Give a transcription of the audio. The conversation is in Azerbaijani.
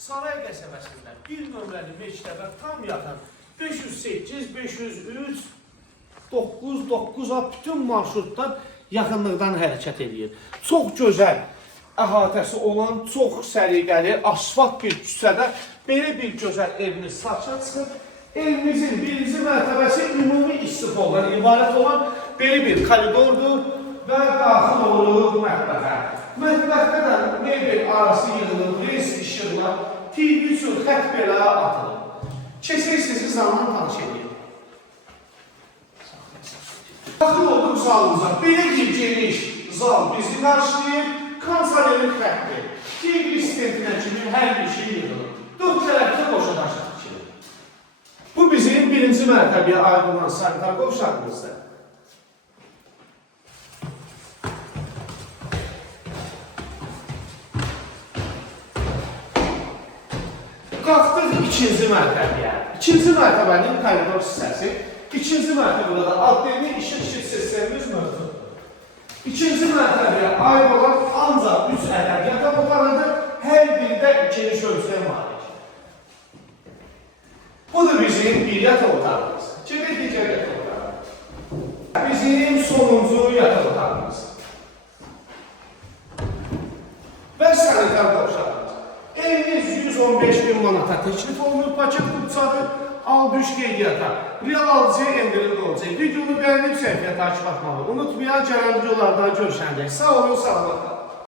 Saray qəsəbəsində bir nömrəli məktəbə tam yaxın 508, 503, 9 bütün marşrutlar yaxınlıqdan hərəkət edir. Çox gözəl əhatəsi olan, çox səliqəli, asfalt bir küçədə belə bir gözəl eviniz satışa çıxıb. Evimizin birinci mərtəbəsi ümumi istifadan ibarət olan belə bir koridordur və daxil olur mətbəxə. Mətbəxdə də mebel arası yığılır, rez işıqlar, TV üçün xət belə atılır. Keçək sizi zaman tanış edin. Daxil olduq zalımıza. Belə bir geniş zal bizi qarşılayır, konsolerin xətti, TV istentinə kimi hər bir şey yığılır. Dörd tərəfdə boşa daşlar tikilir. Bu bizim birinci mərtəbəyə aid olan sanitar qovşağımızdır. Qalxdıq ikinci mərtəbəyə. İkinci mərtəbənin koridor hissəsi. İkinci mərtəbədə də adlı işıq sistemimiz mövcuddur. İkinci mərtəbəyə aid olan ancaq 3 ədəd yataq otağıdır. Hər birdə ikili şöbsəyə malik. Bu da bizim bir yataq otağımız. Gedək digər yataq otağı. Bizim sonuncu yataq otağımız. Və sanitar qovşağımız. Eviniz 115.000 manata təklif olunur, paket qutsadır, al düş qeydiyyata. Real alıcıya endirimli olacaq. Videonu bəyənib səhifəyə takip atmalı. Unutmayın, gələn videolardan görüşəndək. Sağ olun, salamat qalın.